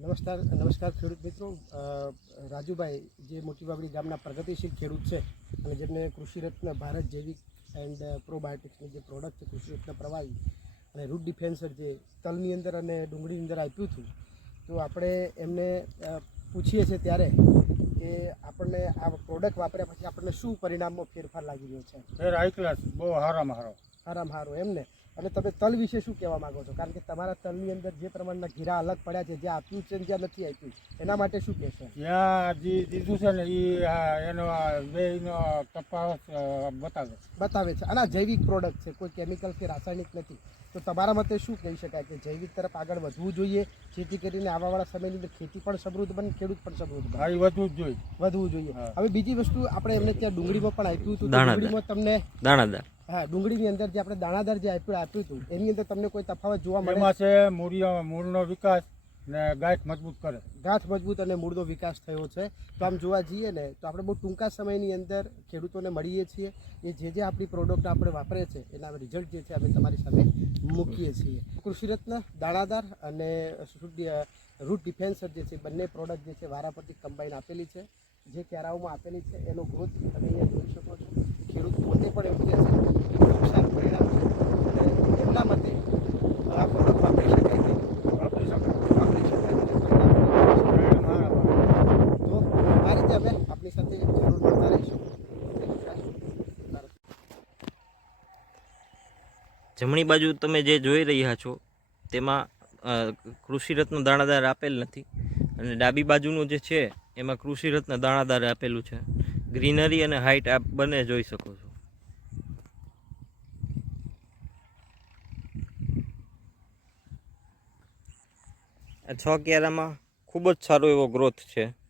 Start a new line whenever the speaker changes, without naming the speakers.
નમસ્કાર ખેડૂત મિત્રો। રાજુભાઈ જે મોટી વાવડી ગામના પ્રગતિશીલ ખેડૂત છે અને જેમને કૃષિ રત્ન ભારત જૈવિક એન્ડ પ્રોબાયોટિક્સની જે પ્રોડક્ટ છે કૃષિ રત્ન પ્રવાહી અને રૂટ ડિફેન્સર જે તલની અંદર અને ડુંગળીની અંદર આપ્યું હતું, તો આપણે એમને પૂછીએ છીએ ત્યારે કે આપણને આ પ્રોડક્ટ વાપર્યા પછી આપણને શું પરિણામમાં ફેરફાર લાગી રહ્યો છે?
ફેર હાઈ ક્લાસ, બહુ હારામાં
હારો એમને। અને તમે તલ વિશે શું કહેવા માગો છો? કારણ કે તમારા તલની અંદર જે પ્રમાણના ઘીરા અલગ પડ્યા છે, જ્યાં આપ્યું છે જ્યાં નથી આપ્યું, એના માટે શું કહેશો?
જ્યાં જે દીધું છે ને એ એનો બેનો તફાવત
બતાવે છે। અને આ જૈવિક પ્રોડક્ટ છે, કોઈ કેમિકલ કે રાસાયણિક નથી, તો તમારા મતે શું કહી શકાય કે જૈવિક તરફ આગળ વધવું જોઈએ, જેથી કરીને આવવાવાળા સમયની અંદર ખેતી પણ સમૃદ્ધ બને, ખેડૂત પણ સમૃદ્ધ બને? વધવું જોઈએ। હવે બીજી વસ્તુ આપણે એમને ત્યાં ડુંગળીમાં પણ આપ્યું હતું, ડુંગળીમાં તમને દાણાદાર, હા, ડુંગળીની અંદર જે આપણે દાણાદાર જે આપ્યું હતું એની અંદર તમને કોઈ તફાવત જોવા મળે?
એમાં છે મૂળનો વિકાસ ને ગાંઠ મજબૂત કરે,
ગાંઠ મજબૂત અને મૂળનો વિકાસ થયો છે। તો આમ જોવા જઈએ ને તો આપણે બહુ ટૂંકા સમયની અંદર ખેડૂતોને મળીએ છીએ, એ જે આપણી પ્રોડક્ટ આપણે વાપરે છે એના રિઝલ્ટ જે છે અમે તમારી સામે મૂકીએ છીએ। કૃષિ રત્ન દાણાદાર અને રૂટ ડિફેન્સર જે છે, બંને પ્રોડક્ટ જે છે વારાફરતી કમ્બાઈન આપેલી છે, જે ક્યારાઓમાં આપેલી છે એનો ગ્રોથ તમે અહીંયા જોઈ શકો છો। ખેડૂત પોતે પણ એવું કહે છે કે ખૂબ સારું પરિણામ છે અને એમના મતે આ પ્રોડક્ટ વાપરી શકાય નહીં, વાપરી શકાય તો આ રીતે અમે આપણી સાથે જરૂર મળતા રહીશું।
જમણી બાજુ તમે જે જોઈ રહ્યા છો તેમાં કૃષિ રત્ન દાણાદાર આપેલ નથી, અને ડાબી બાજુનું જે છે એમાં કૃષિ રત્ન દાણાદાર આપેલું છે। ગ્રીનરી અને હાઇટ આપ બંને જોઈ શકો છો। આ 6 ક્યારામાં ખૂબ જ સારો એવો ગ્રોથ છે।